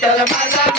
little mother.